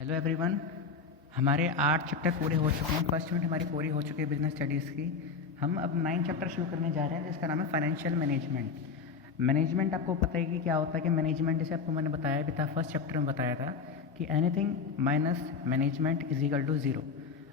Hello everyone. हमारे 8 chapter पूरे हो चुके हैं। फर्स्ट यूनिट हमारी पूरी हो चुकी है बिजनेस स्टडीज़ की। हम अब 9 चैप्टर शुरू करने जा रहे हैं जिसका नाम है फाइनेंशियल मैनेजमेंट। मैनेजमेंट आपको पता है कि क्या होता है कि मैनेजमेंट जैसे आपको मैंने बताया भी था, फर्स्ट चैप्टर में बताया था कि anything minus management is equal to zero.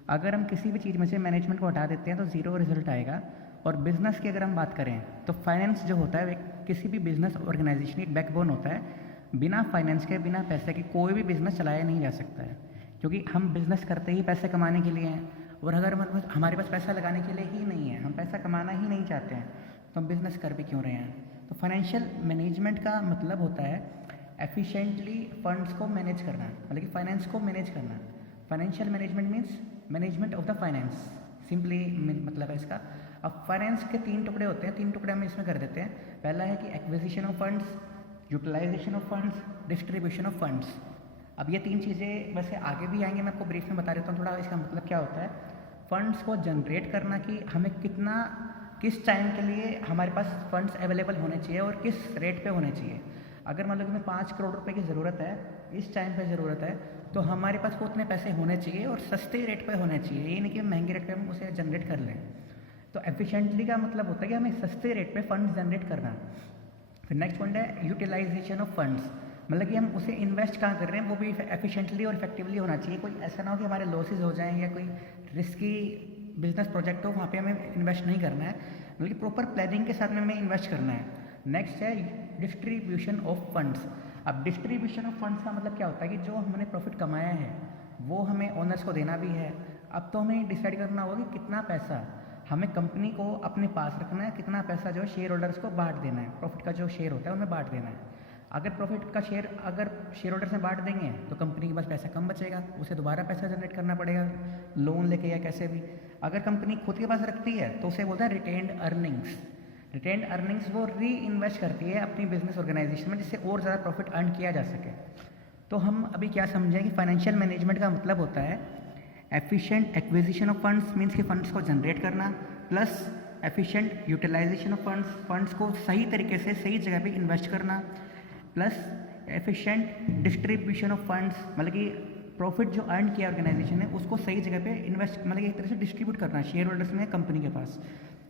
अगर हम किसी भी चीज़ में से मैनेजमेंट को हटा देते हैं तो ज़ीरो रिजल्ट आएगा। और बिज़नेस की अगर हम बात करें तो फाइनेंस जो होता है किसी भी बिजनेस ऑर्गेनाइजेशन एक बैकबोन होता है। बिना फाइनेंस के, बिना पैसे के कोई भी बिज़नेस चलाया नहीं जा सकता है, क्योंकि हम बिज़नेस करते ही पैसे कमाने के लिए हैं। और अगर हमारे पास पैसा लगाने के लिए ही नहीं है, हम पैसा कमाना ही नहीं चाहते हैं, तो हम बिज़नेस कर भी क्यों रहे हैं। तो फाइनेंशियल मैनेजमेंट का मतलब होता है एफिशिएंटली फंड्स को मैनेज करना, मतलब कि फाइनेंस को मैनेज करना। Financial management means management of the finance, simply मतलब है इसका। अब फाइनेंस के 3 टुकड़े होते हैं, 3 टुकड़े हम इसमें कर देते हैं। पहला है कि acquisition of funds, utilisation of funds, distribution of funds. अब ये 3 चीज़ें वैसे आगे भी आएंगे, मैं आपको ब्रीफ में बता देता हूँ थोड़ा इसका मतलब क्या होता है। फंड्स को जनरेट करना कि हमें कितना, किस टाइम के लिए हमारे पास फंड्स अवेलेबल होने चाहिए और किस रेट पे होने चाहिए। अगर मान लो कि हमें 5 करोड़ रुपए की ज़रूरत है, इस टाइम पे ज़रूरत है, तो हमारे पास वो उतने पैसे होने चाहिए और सस्ते रेट पे होने चाहिए। ये नहीं कि महंगे रेट पे हम उसे जनरेट कर लें। तो एफिशिएंटली का मतलब होता है कि हमें सस्ते रेट पे फंड्स जनरेट करना। फिर नेक्स्ट पॉइंट है यूटिलाइजेशन ऑफ फंड्स, मतलब कि हम उसे इन्वेस्ट कहाँ कर रहे हैं वो भी एफिशिएंटली और इफेक्टिवली होना चाहिए। कोई ऐसा ना हो कि हमारे लॉसेज हो जाएं या कोई रिस्की बिजनेस प्रोजेक्ट हो, वहाँ पे हमें इन्वेस्ट नहीं करना है, बल्कि प्रॉपर प्लानिंग के साथ में हमें इन्वेस्ट करना है। नेक्स्ट है डिस्ट्रीब्यूशन ऑफ फंड्स। अब डिस्ट्रीब्यूशन ऑफ फंड्स का मतलब क्या होता है कि जो हमने प्रॉफिट कमाया है वो हमें ओनर्स को देना भी है। अब तो हमें डिसाइड करना होगा कि कितना पैसा हमें कंपनी को अपने पास रखना है, कितना पैसा जो है शेयर होल्डर्स को बांट देना है, प्रॉफिट का जो शेयर होता है उन्हें बांट देना है। अगर प्रॉफिट का शेयर अगर शेयर होल्डर्स में बांट देंगे तो कंपनी के पास पैसा कम बचेगा, उसे दोबारा पैसा जनरेट करना पड़ेगा लोन लेके या कैसे भी। अगर कंपनी खुद के पास रखती है तो उसे बोलता है रिटेन्ड अर्निंग्स। रिटेन्ड अर्निंग्स वो री इन्वेस्ट करती है अपनी बिजनेस ऑर्गेनाइजेशन में, जिससे और ज़्यादा प्रॉफिट अर्न किया जा सके। तो हम अभी क्या समझें कि फाइनेंशियल मैनेजमेंट का मतलब होता है efficient acquisition of funds, means कि फंड्स को जनरेट करना, plus efficient utilization of funds, funds को सही तरीके से सही जगह पे इन्वेस्ट करना, plus efficient distribution of funds, मतलब कि प्रॉफिट जो अर्न किया ऑर्गेनाइजेशन ने उसको सही जगह पे इन्वेस्ट, मतलब एक तरह से डिस्ट्रीब्यूट करना शेयर होल्डर्स में, कंपनी के पास।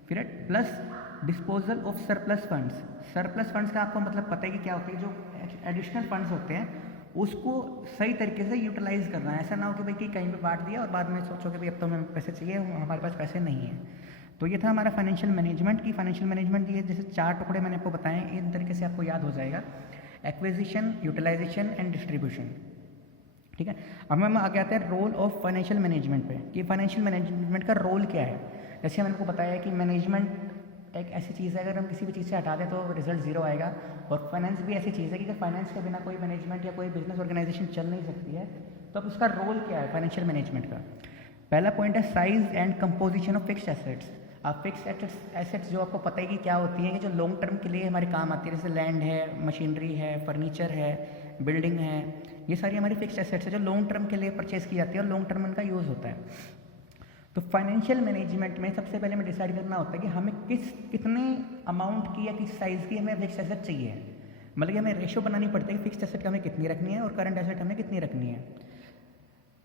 फिर plus disposal of surplus funds. Surplus funds का आपको मतलब पता है कि क्या होता है, जो एडिशनल फंड्स होते हैं उसको सही तरीके से यूटिलाइज करना है। ऐसा ना हो कि भाई कि कहीं पे बांट दिया और बाद में सोचो कि भाई अब तो हमें पैसे चाहिए, हमारे पास पैसे नहीं है। तो ये था हमारा फाइनेंशियल मैनेजमेंट की। फाइनेंशियल मैनेजमेंट ये जैसे 4 टुकड़े मैंने आपको बताए, इन तरीके से आपको याद हो जाएगा, एक्विजिशन, यूटिलाइजेशन एंड डिस्ट्रीब्यूशन। ठीक है। अब हम आगे आते हैं रोल ऑफ फाइनेंशियल मैनेजमेंट पे कि फाइनेंशियल मैनेजमेंट का रोल क्या है। जैसे मैंने आपको बताया कि मैनेजमेंट एक ऐसी चीज़ है, अगर हम किसी भी चीज़ से हटा दें तो रिजल्ट ज़ीरो आएगा। और फाइनेंस भी ऐसी चीज़ है कि अगर फाइनेंस के बिना कोई मैनेजमेंट या कोई बिजनेस ऑर्गेनाइजेशन चल नहीं सकती है। तो अब उसका रोल क्या है फाइनेंशियल मैनेजमेंट का। पहला पॉइंट है size and composition of fixed assets. अब फिक्स्ड एसेट्स जो आपको पता है कि क्या होती है, कि जो लॉन्ग टर्म के लिए हमारे काम आती है, जैसे लैंड है, मशीनरी है, फर्नीचर है, बिल्डिंग है, ये सारी हमारी फिक्स्ड एसेट्स है जो लॉन्ग टर्म के लिए परचेज की जाती है और लॉन्ग टर्म उनका यूज़ होता है। तो फाइनेंशियल मैनेजमेंट में सबसे पहले हमें डिसाइड करना होता है कि हमें कितने अमाउंट की या किस साइज़ की हमें फिक्स्ड एसेट चाहिए। मतलब कि हमें रेशो बनानी पड़ती है कि फिक्स्ड एसेट हमें कितनी रखनी है और करंट एसेट हमें कितनी रखनी है।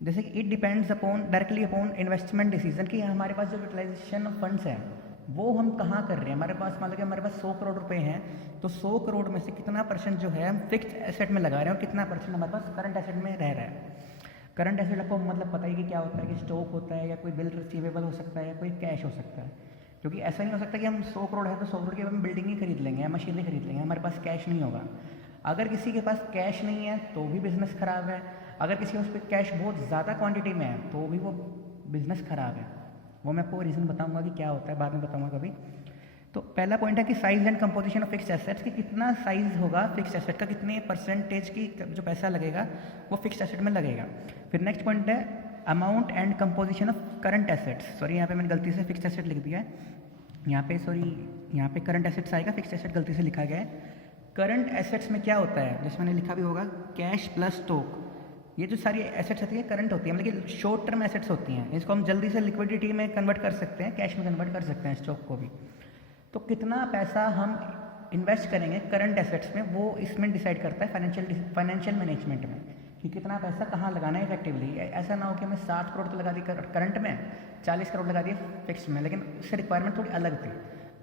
जैसे कि it depends upon directly upon investment decision, कि हमारे पास जो यूटिलाइजेशन ऑफ फंड्स है वो हम कहाँ कर रहे हैं। हमारे पास मान लो कि हमारे पास 100 करोड़ रुपए हैं, तो 100 करोड़ में से कितना परसेंट जो है हम फिक्स्ड एसेट में लगा रहे हैं और कितना परसेंट हमारे पास करंट एसेट में रह रहा है। करंट एसेट आपको मतलब पता ही कि क्या होता है, कि स्टॉक होता है या कोई बिल रिसीवेबल हो सकता है या कोई कैश हो सकता है। क्योंकि ऐसा नहीं हो सकता कि हम 100 करोड़ है तो 100 करोड़ की हम बिल्डिंग ही खरीद लेंगे या मशीनरी खरीद लेंगे, हमारे पास कैश नहीं होगा। अगर किसी के पास कैश नहीं है तो भी बिज़नेस ख़राब है। अगर किसी के पास कैश बहुत ज़्यादा क्वांटिटी में है तो भी वो बिज़नेस ख़राब है। वो मैं आपको रीज़न बताऊंगा कि क्या होता है, बाद में बताऊंगा कभी। तो पहला पॉइंट है कि size and composition of fixed assets, कि कितना साइज होगा फिक्स्ड एसेट का, कितने परसेंटेज की जो पैसा लगेगा वो फिक्स्ड एसेट में लगेगा। फिर नेक्स्ट पॉइंट है amount and composition of current assets. Sorry यहाँ पे मैंने गलती से फिक्स्ड एसेट लिख दिया है, यहाँ पे सॉरी, यहाँ पे करंट एसेट्स आएगा, फिक्स्ड एसेट गलती से लिखा गया है। करंट एसेट्स में क्या होता है, जैसे मैंने लिखा भी होगा, कैश प्लस स्टॉक। ये जो सारी एसेट्स होती है करंट होती है, मतलब कि शॉर्ट टर्म एसेट्स होती हैं, इसको हम जल्दी से लिक्विडिटी में कन्वर्ट कर सकते हैं, कैश में कन्वर्ट कर सकते हैं स्टॉक को भी। तो कितना पैसा हम इन्वेस्ट करेंगे करंट एसेट्स में वो इसमें डिसाइड करता है फाइनेंशियल मैनेजमेंट में, कि कितना पैसा कहाँ लगाना है इफेक्टिवली। ऐसा ना हो कि हमें 60 करोड़ तो लगा दी करंट में, 40 करोड़ लगा दिए फिक्स में, लेकिन उससे रिक्वायरमेंट थोड़ी अलग थी,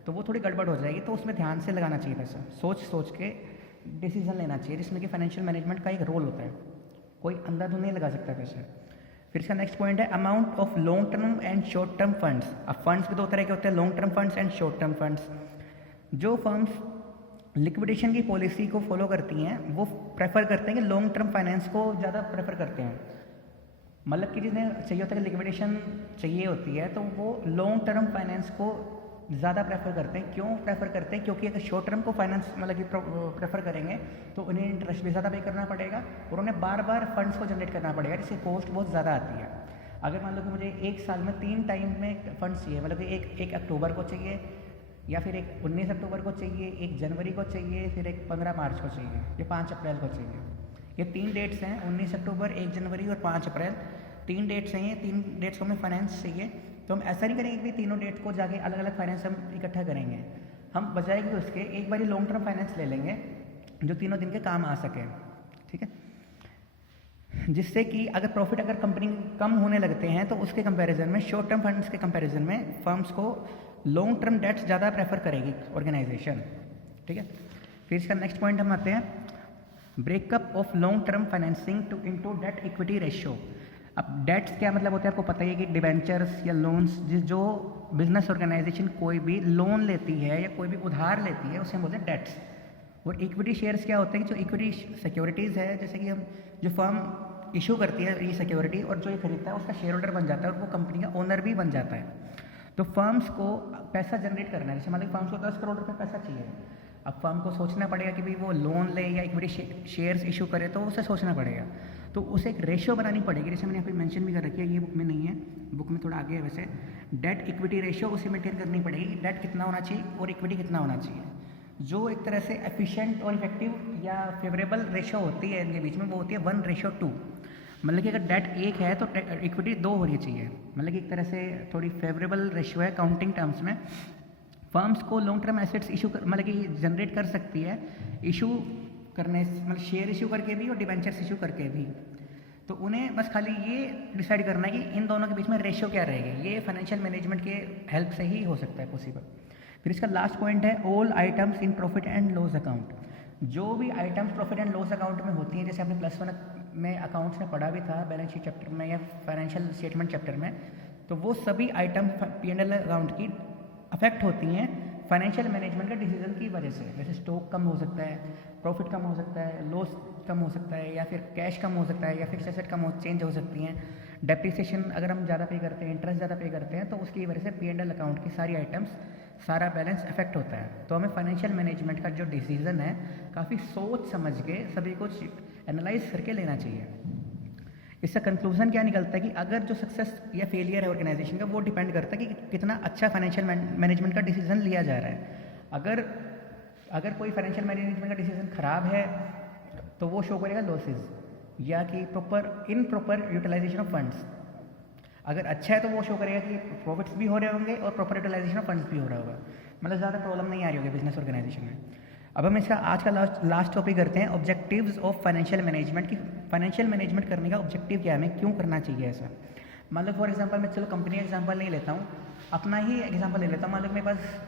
तो वो थोड़ी गड़बड़ हो जाएगी। तो उसमें ध्यान से लगाना चाहिए पैसा, सोच सोच के डिसीजन लेना चाहिए, जिसमें कि फाइनेंशियल मैनेजमेंट का एक रोल होता है, कोई अंधाधुंध नहीं लगा सकता पैसा। फिर इसका नेक्स्ट पॉइंट है amount of long term and short term funds. अब फंड्स भी दो तरह के होते हैं, long term funds and short term funds. जो फर्म्स लिक्विडेशन की पॉलिसी को फॉलो करती हैं वो प्रेफर करते हैं कि लॉन्ग टर्म फाइनेंस को ज़्यादा प्रेफर करते हैं। मतलब कि जिन्हें चाहिए होता है कि लिक्विडेशन चाहिए होती है तो वो लॉन्ग टर्म फाइनेंस को ज़्यादा प्रेफर करते हैं। क्यों प्रेफर करते हैं? क्योंकि अगर शॉर्ट टर्म को फाइनेंस मतलब कि प्रेफर करेंगे तो उन्हें इंटरेस्ट भी ज़्यादा पे करना पड़ेगा और उन्हें बार बार फंड्स को जनरेट करना पड़ेगा, जिससे कॉस्ट बहुत ज़्यादा आती है। अगर मान लो कि मुझे एक साल में 3 टाइम में फंड्स चाहिए, मतलब कि एक अक्टूबर को चाहिए, या फिर एक 19 अक्टूबर को चाहिए, 1 जनवरी को चाहिए, फिर एक 15 मार्च को चाहिए, या 5 अप्रैल को चाहिए। ये 3 डेट्स हैं, 19 अक्टूबर, 1 जनवरी और 5 अप्रैल। 3 डेट्स हैं, ये 3 डेट्स को हमें फाइनेंस चाहिए। तो हम ऐसा नहीं करेंगे कि तीनों डेट्स को जाके अलग अलग फाइनेंस हम इकट्ठा करेंगे। हम बजाय कि उसके एक बार लॉन्ग टर्म फाइनेंस ले लेंगे जो तीनों दिन के काम आ सके, ठीक है। जिससे कि अगर प्रॉफिट अगर कंपनी कम होने लगते हैं तो उसके कंपैरिजन में, शॉर्ट टर्म फंड्स के कंपैरिजन में फर्म्स को लॉन्ग टर्म डेट्स ज़्यादा प्रेफर करेगी ऑर्गेनाइजेशन, ठीक है। फिर इसका नेक्स्ट पॉइंट हम आते हैं breakup of long term financing to into debt equity ratio. अब डेट्स क्या मतलब होता है आपको पता ही है कि डिवेंचर्स या लोन्स, जो बिजनेस ऑर्गेनाइजेशन कोई भी लोन लेती है या कोई भी उधार लेती है उसे हम बोलते हैं डेट्स। और इक्विटी शेयर्स क्या होते हैं कि जो इक्विटी सिक्योरिटीज़ है, जैसे कि हम जो फर्म इशू करती है ये सिक्योरिटी और जो ये खरीदता है उसका शेयर होल्डर बन जाता है और वो कंपनी का ओनर भी बन जाता है। तो फर्म्स को पैसा जनरेट करना है, जैसे मतलब फर्म्स को 10 करोड़ रुपए पैसा चाहिए। अब फर्म को सोचना पड़ेगा कि भाई वो लोन ले या इक्विटी शेयर्स इशू करे, तो उसे सोचना पड़ेगा। तो उसे एक रेशियो बनानी पड़ेगी, जैसे मैंने यहाँ पे मेंशन भी कर रखी है, ये बुक में नहीं है, बुक में थोड़ा आगे है वैसे। डेट इक्विटी रेशियो उसे मेंटेन करनी पड़ेगी कि डेट कितना होना चाहिए और इक्विटी कितना होना चाहिए। जो एक तरह से एफिशिएंट और इफेक्टिव या फेवरेबल रेशियो होती है इनके बीच में, वो होती है 1:2। मतलब कि अगर डेट 1 है तो इक्विटी 2 होनी चाहिए। मतलब कि एक तरह से थोड़ी फेवरेबल रेशियो है काउंटिंग टर्म्स में। फर्म्स को लॉन्ग टर्म एसेट्स इशू मतलब कि जनरेट कर सकती है इशू करने, मतलब शेयर इशू करके भी और डिवेंचर्स इशू करके भी। तो उन्हें बस खाली ये डिसाइड करना है कि इन दोनों के बीच में रेशियो क्या रहेगी। ये फाइनेंशियल मैनेजमेंट के हेल्प से ही हो सकता है पॉसिबल। फिर इसका लास्ट पॉइंट है all items in profit and loss account. जो भी items profit and loss account में होती हैं, जैसे आपने +1 में अकाउंट्स में पढ़ा भी था, बैलेंस शीट चैप्टर में या फाइनेंशियल स्टेटमेंट चैप्टर में, तो वो सभी आइटम P&L अकाउंट की अफेक्ट होती हैं फाइनेंशियल मैनेजमेंट के डिसीजन की वजह से। जैसे स्टॉक कम हो सकता है, प्रॉफिट कम हो सकता है, लॉस कम हो सकता है, या फिर कैश कम हो सकता है, या फिक्स एसेट कम चेंज हो सकती हैं। डेप्रिसिएशन अगर हम ज़्यादा पे करते हैं, इंटरेस्ट ज़्यादा पे करते हैं, तो उसकी वजह से P&L अकाउंट की सारी आइटम्स, सारा बैलेंस अफेक्ट होता है। तो हमें फाइनेंशियल मैनेजमेंट का जो डिसीजन है काफ़ी सोच समझ के सभी कुछ एनालाइज करके लेना चाहिए। इसका कंक्लूजन क्या निकलता है कि अगर जो सक्सेस या फेलियर है ऑर्गेनाइजेशन का, वो डिपेंड करता है कि कितना अच्छा फाइनेंशियल मैनेजमेंट का डिसीजन लिया जा रहा है। अगर कोई फाइनेंशियल मैनेजमेंट का डिसीजन खराब है तो वो शो करेगा लॉसेज, या कि इनप्रॉपर यूटिलाइजेशन ऑफ फंड्स। अगर अच्छा है तो वो शो करेगा कि प्रॉफिट्स भी हो रहे होंगे और प्रॉपर यूटिलाइजेशन ऑफ फंड्स भी हो रहा होगा, मतलब ज़्यादा प्रॉब्लम नहीं आ रही होगी बिजनेस ऑर्गेनाइजेशन में। अब हम इसका आज का लास्ट टॉपिक करते हैं ऑब्जेक्टिव्स ऑफ फाइनेंशियल मैनेजमेंट। की फाइनेंशियल मैनेजमेंट करने का ऑब्जेक्टिव क्या है, हमें क्यों करना चाहिए ऐसा। मान लो फॉर एग्जांपल, मैं चलो कंपनी का एग्जांपल नहीं लेता हूँ, अपना ही एग्जांपल ले लेता हूँ। मान लो मेरे पास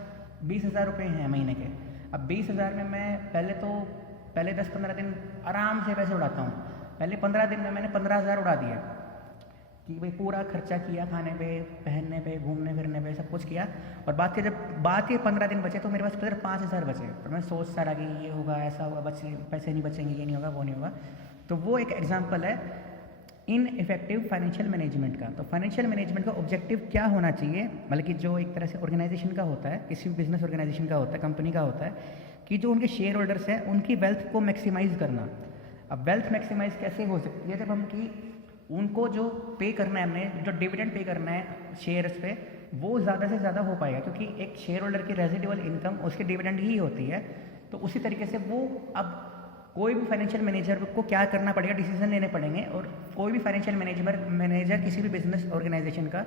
20,000 रुपये हैं महीने के। अब 20,000 में मैं पहले 10-15 दिन आराम से पैसे उड़ाता हूँ। पहले 15 दिन में मैंने 15,000 उड़ा दिया कि भाई पूरा खर्चा किया, खाने पे, पहनने पे, घूमने फिरने पे, सब कुछ किया। और बाद के 15 दिन बचे तो मेरे पास फिर 5,000 बचे। और मैं सोचता रहा कि ये होगा, ऐसा होगा, पैसे नहीं बचेंगे, ये नहीं होगा, वो नहीं होगा। तो वो एक एग्जाम्पल है इन इफेक्टिव फाइनेंशियल मैनेजमेंट का। तो फाइनेंशियल मैनेजमेंट का ऑब्जेक्टिव क्या होना चाहिए, मतलब कि जो एक तरह से ऑर्गेनाइजेशन का होता है, किसी भी बिजनेस ऑर्गेनाइजेशन का होता है, कंपनी का होता है, कि जो उनके शेयर होल्डर्स हैं उनकी वेल्थ को मैक्सिमाइज करना। अब वेल्थ मैक्सिमाइज कैसे हो सकती है, जब हम कि उनको जो पे करना है, हमें जो डिविडेंड पे करना है शेयर्स पे, वो ज़्यादा से ज़्यादा हो पाएगा, क्योंकि एक शेयर होल्डर की रेजिडुअल इनकम उसके डिविडेंड ही होती है। तो उसी तरीके से वो, अब कोई भी फाइनेंशियल मैनेजर को क्या करना पड़ेगा, डिसीजन लेने पड़ेंगे। और कोई भी फाइनेंशियल मैनेजर किसी भी बिजनेस ऑर्गेनाइजेशन का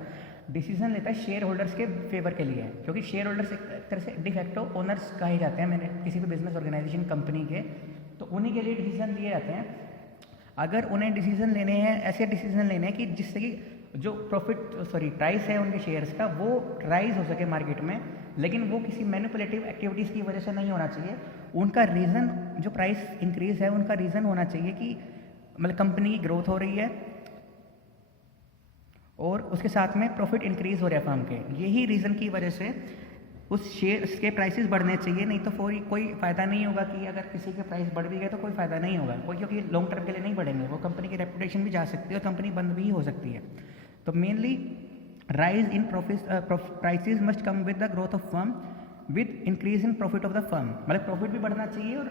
डिसीजन लेता है शेयर होल्डर्स के फेवर के लिए, क्योंकि शेयर होल्डर्स एक तरह से डिफैक्टो ओनर्स कहे जाते हैं मैंने किसी भी बिजनेस ऑर्गेनाइजेशन कंपनी के, तो उन्हीं के लिए डिसीजन लिए जाते हैं। अगर उन्हें डिसीजन लेने हैं, ऐसे डिसीजन लेने हैं कि जिससे कि जो प्राइस है उनके शेयर्स का वो राइज हो सके मार्केट में, लेकिन वो किसी मैनिपुलेटिव एक्टिविटीज़ की वजह से नहीं होना चाहिए। उनका रीज़न, जो प्राइस इंक्रीज़ है उनका रीज़न होना चाहिए कि मतलब कंपनी की ग्रोथ हो रही है और उसके साथ में प्रॉफिट इंक्रीज़ हो रहा है फर्म के। यही रीज़न की वजह से उस शेयर के प्राइसेस बढ़ने चाहिए, नहीं तो कोई फ़ायदा नहीं होगा कि अगर किसी के प्राइस बढ़ भी गए तो कोई फ़ायदा नहीं होगा कोई, क्योंकि लॉन्ग टर्म के लिए नहीं बढ़ेंगे, वो कंपनी की रेपुटेशन भी जा सकती है और कंपनी बंद भी हो सकती है। तो mainly rise in prices must come with the growth of firm with increase in profit of the firm. मतलब प्रॉफिट भी बढ़ना चाहिए और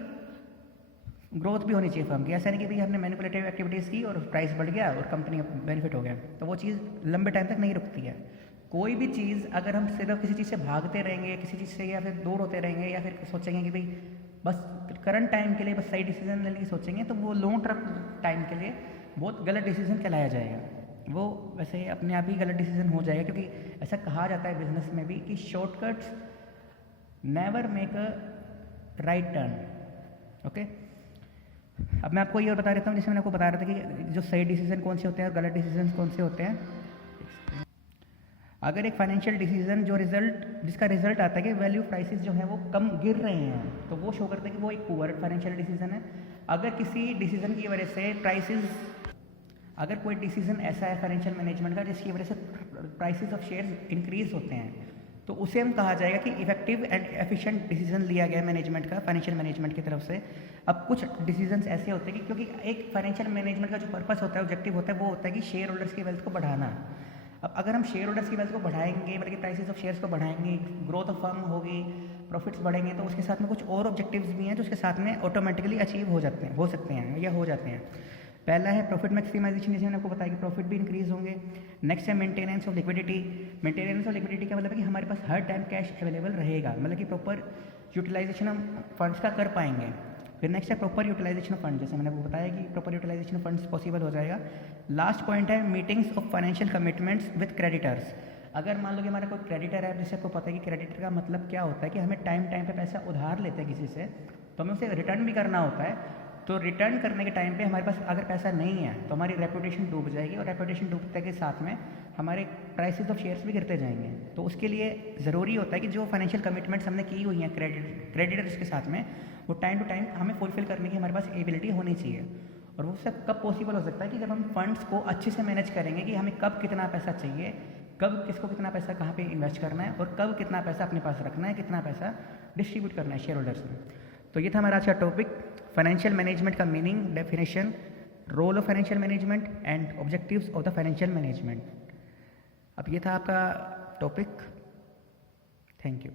ग्रोथ भी होनी चाहिए फर्म की। ऐसा नहीं कि भाई हमने मैनिपुलेटिव एक्टिविटीज़ की और प्राइस बढ़ गया और कंपनी का बेनिफिट हो गया, तो वो चीज़ लंबे टाइम तक नहीं रुकती है। कोई भी चीज़ अगर हम सिर्फ किसी चीज़ से भागते रहेंगे, किसी चीज़ से या फिर दूर होते रहेंगे, या फिर सोचेंगे कि भाई बस करंट टाइम के लिए बस सही डिसीजन लेने की सोचेंगे, तो वो लॉन्ग टर्म टाइम के लिए बहुत गलत डिसीजन कहलाया जाएगा। वो वैसे अपने आप ही गलत डिसीजन हो जाएगा, क्योंकि ऐसा कहा जाता है बिजनेस में भी कि shortcuts never make a right turn. Okay, अब मैं आपको ये और बता देता हूँ, जैसे मैंने आपको बता रहा था कि जो सही डिसीजन कौन से होते हैं और गलत डिसीजन कौन से होते हैं। अगर एक फाइनेंशियल डिसीजन जिसका रिजल्ट आता है कि वैल्यू प्राइसेस जो है वो कम गिर रहे हैं, तो वो शो करता है कि वो एक पुअर फाइनेंशियल डिसीजन है। अगर किसी डिसीजन की वजह से अगर कोई डिसीजन ऐसा है फाइनेंशियल मैनेजमेंट का जिसकी वजह से प्राइसेस ऑफ शेयर्स इंक्रीज होते हैं, तो उसे हम कहा जाएगा कि इफेक्टिव एंड एफिशिएंट डिसीजन लिया गया मैनेजमेंट का, फाइनेंशियल मैनेजमेंट की तरफ से। अब कुछ डिसीजंस ऐसे होते हैं कि क्योंकि एक फाइनेंशियल मैनेजमेंट का जो पर्पस होता है, ऑब्जेक्टिव होता है, वो होता है कि शेयर होल्डर्स की वेल्थ को बढ़ाना। अब अगर हम शेयर होल्डर्स की वेल्थ को बढ़ाएंगे, मतलब कि प्राइसेस ऑफ शेयर्स को बढ़ाएंगे, ग्रोथ ऑफ फर्म होगी, प्रॉफिट्स बढ़ेंगे, तो उसके साथ में कुछ और ऑब्जेक्टिव्स भी हैं जो उसके साथ में ऑटोमेटिकली अचीव हो सकते हैं या हो जाते हैं। पहला है प्रॉफिट मैक्सिमाइजेशन, जैसे मैंने आपको बताया कि प्रॉफिट भी इंक्रीज होंगे। नेक्स्ट है maintenance of liquidity. Maintenance of liquidity का मतलब है कि हमारे पास हर टाइम कैश अवेलेबल रहेगा, मतलब कि प्रॉपर यूटिलाइजेशन हम फंड्स का कर पाएंगे। फिर नेक्स्ट है प्रॉपर यूटिलाइजेशन ऑफ फंड, जैसे मैंने आपको बताया कि proper utilization of funds possible हो जाएगा। लास्ट पॉइंट है meetings of financial commitments with creditors. अगर मान लो कि हमारा कोई क्रेडिटर है, जिससे आपको पता है कि क्रेडिटर का मतलब क्या होता है कि हमें टाइम टाइम पे पैसा उधार लेते हैं किसी से, तो हमें उसे रिटर्न भी करना होता है। तो रिटर्न करने के टाइम पे हमारे पास अगर पैसा नहीं है तो हमारी रेपुटेशन डूब जाएगी, और रेपुटेशन डूबने के साथ में हमारे प्राइसेस ऑफ शेयर्स भी गिरते जाएंगे। तो उसके लिए ज़रूरी होता है कि जो फाइनेंशियल कमिटमेंट्स हमने की हुई हैं क्रेडिटर्स के साथ में, वो टाइम टू टाइम हमें फुलफिल करने की हमारे पास एबिलिटी होनी चाहिए। और वो सब कब पॉसिबल हो सकता है कि जब हम फंड्स को अच्छे से मैनेज करेंगे कि हमें कब कितना पैसा चाहिए, कब किसको कितना पैसा कहाँ पे इन्वेस्ट करना है, और कब कितना पैसा अपने पास रखना है, कितना पैसा डिस्ट्रीब्यूट करना है शेयर होल्डर्स में। तो ये था हमारा आज का टॉपिक, फाइनेंशियल मैनेजमेंट का meaning, definition, role of financial management and objectives of the financial management. अब ये था आपका टॉपिक। Thank you.